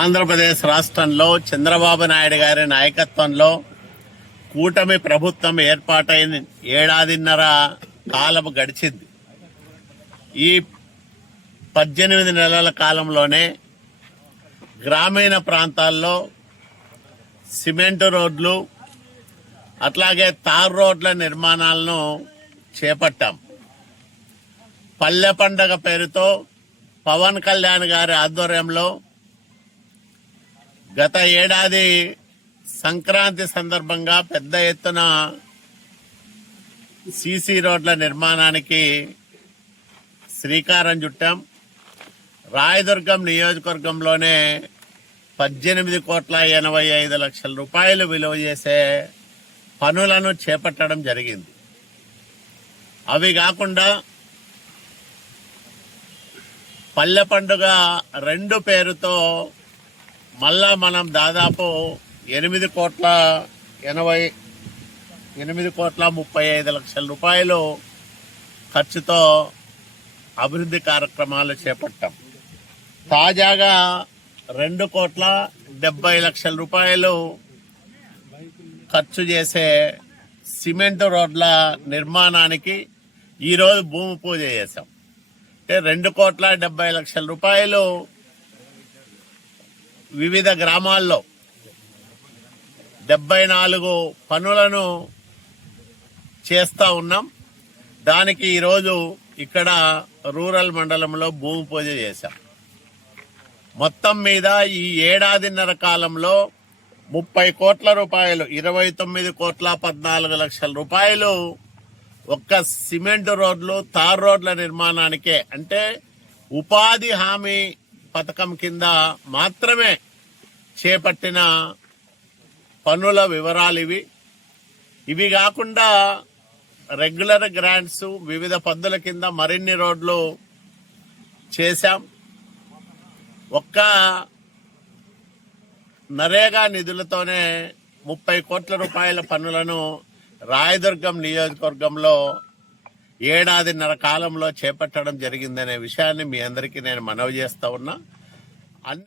ఆంధ్రప్రదేశ్ రాష్ట్రంలో చంద్రబాబు నాయుడు గారి నాయకత్వంలో కూటమి ప్రభుత్వం ఏర్పాటైన ఏడాదిన్నర కాలం గడిచింది. ఈ పద్దెనిమిది నెలల కాలంలోనే గ్రామీణ ప్రాంతాల్లో సిమెంట్ రోడ్లు అట్లాగే తార్ రోడ్ల నిర్మాణాలను చేపట్టాం. పల్లె పండగ పేరుతో పవన్ కళ్యాణ్ గారి ఆధ్వర్యంలో గత ఏడాది సంక్రాంతి సందర్భంగా పెద్ద ఎత్తున సీసీ రోడ్ల నిర్మాణానికి శ్రీకారం చుట్టాం. రాయదుర్గం నియోజకవర్గంలోనే పద్దెనిమిది కోట్ల ఎనభై ఐదు లక్షల రూపాయలు విలువ చేసే పనులను చేపట్టడం జరిగింది. అవి కాకుండా పల్లె పండుగ రెండు పేరుతో మళ్ళా మనం దాదాపు ఎనిమిది కోట్ల ఎనభై ఎనిమిది కోట్ల ముప్పై ఐదు లక్షల రూపాయలు ఖర్చుతో అభివృద్ధి కార్యక్రమాలు చేపట్టాం. తాజాగా రెండు కోట్ల డెబ్బై లక్షల రూపాయలు ఖర్చు చేసే సిమెంట్ రోడ్ల నిర్మాణానికి ఈరోజు భూమి పూజ చేశాం. అంటే రెండు కోట్ల డెబ్బై లక్షల రూపాయలు వివిధ గ్రామాల్లో డెబ్బై నాలుగు పనులను చేస్తా ఉన్నాం. దానికి ఈరోజు ఇక్కడ రూరల్ మండలంలో భూమి పూజ చేశాం. మొత్తం మీద ఈ ఏడాదిన్నర కాలంలో ముప్పై కోట్ల రూపాయలు ఇరవై తొమ్మిది కోట్ల పద్నాలుగు లక్షల రూపాయలు ఒక్క సిమెంట్ రోడ్లు తార్ రోడ్ల నిర్మాణానికే అంటే ఉపాధి హామీ పథకం కింద మాత్రమే చేపట్టిన పనుల వివరాలు ఇవి ఇవి కాకుండా రెగ్యులర్ గ్రాంట్స్ వివిధ పద్ధతుల కింద మరిన్ని రోడ్లు చేశాం. ఒక్క నరేగా నిధులతోనే ముప్పై కోట్ల రూపాయల పనులను రాయదుర్గం నియోజకవర్గంలో ఏడాదిన్నర కాలంలో చేపట్టడం జరిగిందనే విషయాన్ని మీ అందరికీ నేను మనవి చేస్తా ఉన్నా. అన్ని